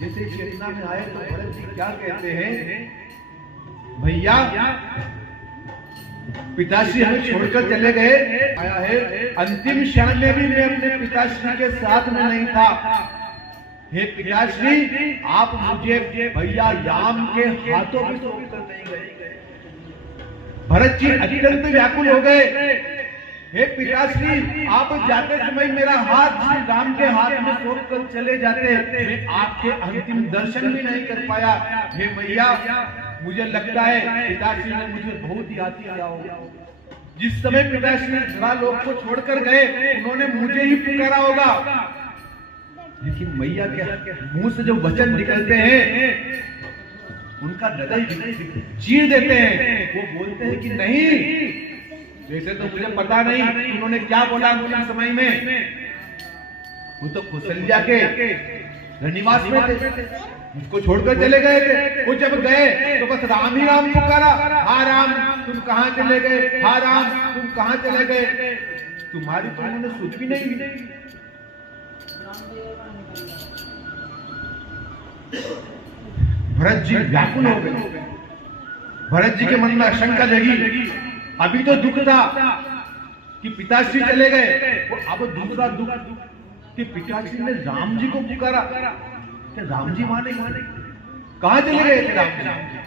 जैसे चेतना में आए तो भरत जी क्या कहते हैं, भैया पिताश्री हमें छोड़कर चले गए, आया है अंतिम क्षण में भी मैं अपने पिताश्री के साथ में नहीं था। हे पिताश्री, आप मुझे भैया राम के हाथों में छोड़कर नहीं गए। भरत जी अत्यंत व्याकुल हो गए। हे पिताश्री, आप जाते समय मेरा हाथ श्री राम के हाथ में छोड़कर चले जाते, मैं आपके अंतिम दर्शन भी नहीं कर पाया। हे भैया, मुझे लगता है पिताश्री ने मुझे बहुत याद किया होगा। जिस समय पिताश्री धरा लोक को छोड़कर गए, उन्होंने मुझे ही पुकारा होगा। लेकिन मैया के मुंह से जो वचन निकलते हैं, उनका हृदय चीर देते हैं। वो बोलते हैं कि नहीं, वैसे तो मुझे पता नहीं उन्होंने क्या बोला अंतिम समय में। वो तो कौशल्या के रनिवास में थे, उसको छोड़कर चले गए थे। वो जब गए तो बस राम ही राम पुकारा, हा राम तुम कहाँ चले गए, हा राम तुम कहाँ चले गए। तुम्हारी तो उन्होंने सोच भी नहीं। भरत जी व्याकुल हो गए। भरत जी के मन में आशंका जगी। अभी तो दुख था कि पिताश्री चले गए, वो अब दूसरा दुख कि पिताश्री ने राम जी को पुकारा। क्या राम जी माने? कहां चले गए थे राम जी?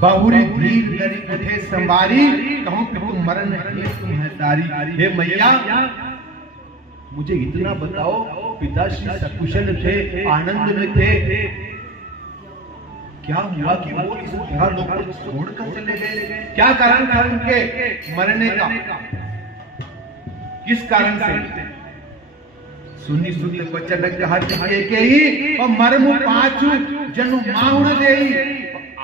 बहुरी धीर दरी उठे संबारी, कहूं कि तुम मरण है तुम है तारी। हे मैया, मुझे इतना बताओ, पिताश्री सकुशल थे, आनंद में थे, क्या हुआ कि वो इस धरा लोक को छोड़कर चले गए? क्या कारण था उनके मरने का? किस कारण से? सुनी सुनी बचन कहत के ही और मर्म पाछू जनु माहुर देई,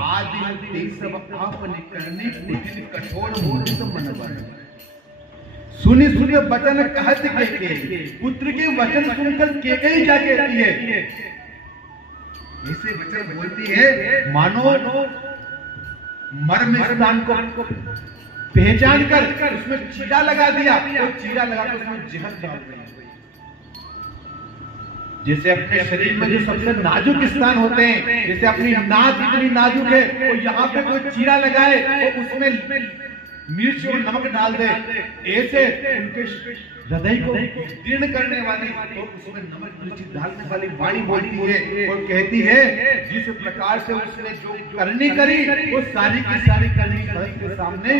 आदि सब आपने करने कठिन कठोर मूर्त मन बन। सुनी सुनी वचन कहत के पुत्र के वचन सुनकर के क्या कहती है? ऐसे वचन बोलती है मानो मर्म स्थान को पहचान कर उसमें चीरा लगा दिया, तो चीरा लगा कर उसमें जहर डाल दिया। जैसे अपने शरीर में जो सबसे नाजुक स्थान होते हैं, जैसे अपनी नाक इतनी नाजुक है, तो यहाँ पे कोई चीरा लगाए तो उसमें मिर्च और नमक डाल दे, ऐसे उनके हृदय को दृढ़ करने वाली, तो उसमें नमक मिर्च डालने वाली वाणी बोलती है और कहती है जिस प्रकार से उसने जो करनी करी वो सारी की सारी करनी के सामने